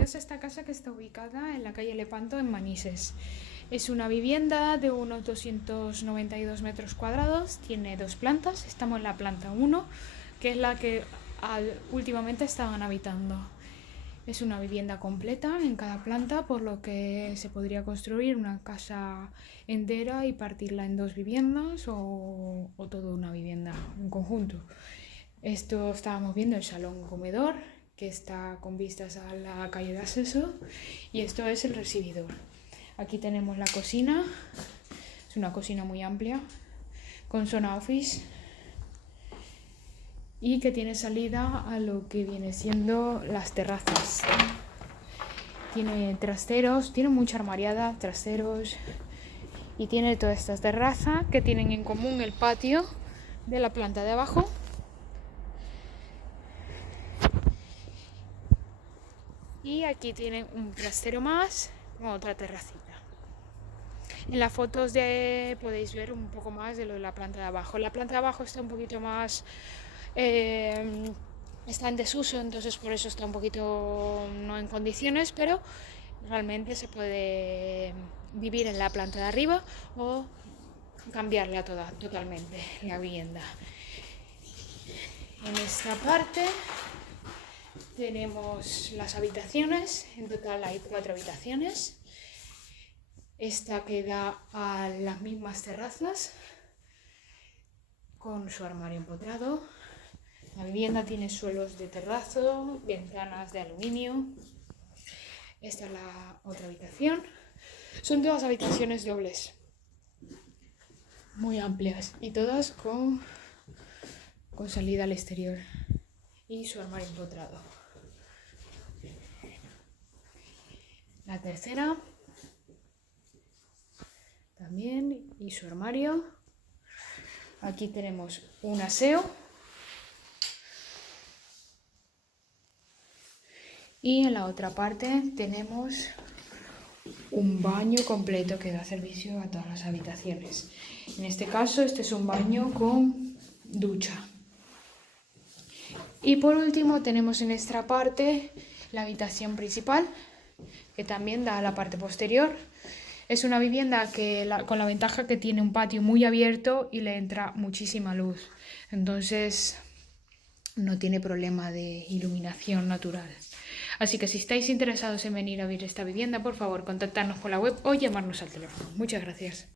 Bienvenidos a esta casa que está ubicada en la calle Lepanto, en Manises. Es una vivienda de unos 292 metros cuadrados, tiene 2 plantas. Estamos en la planta 1, que es la que últimamente estaban habitando. Es una vivienda completa en cada planta, por lo que se podría construir una casa entera y partirla en 2 viviendas o toda una vivienda en conjunto. Esto estábamos viendo el salón comedor, que está con vistas a la calle de acceso, y esto es el recibidor. Aquí tenemos la cocina, es una cocina muy amplia, con zona office, y que tiene salida a lo que viene siendo las terrazas. Tiene trasteros, tiene mucha armariada, trasteros, y tiene todas estas terrazas que tienen en común el patio de la planta de abajo. Y aquí tienen un trastero más con otra terracita. En las fotos podéis ver un poco más de lo de la planta de abajo. La planta de abajo está un poquito más... está en desuso, entonces por eso está un poquito no en condiciones, pero realmente se puede vivir en la planta de arriba o cambiarla totalmente la vivienda. En esta parte tenemos las habitaciones, en total hay 4 habitaciones. Esta que da a las mismas terrazas, con su armario empotrado. La vivienda tiene suelos de terrazo, ventanas de aluminio. Esta es la otra habitación. Son todas habitaciones dobles, muy amplias, y todas con salida al exterior y su armario empotrado. La tercera también, y su armario. Aquí tenemos un aseo y en la otra parte tenemos un baño completo que da servicio a todas las habitaciones. En este caso, este es un baño con ducha. Y por último tenemos en esta parte la habitación principal, que también da a la parte posterior. Es una vivienda con la ventaja que tiene un patio muy abierto y le entra muchísima luz. Entonces no tiene problema de iluminación natural. Así que si estáis interesados en venir a ver esta vivienda, por favor, contactarnos por la web o llamarnos al teléfono. Muchas gracias.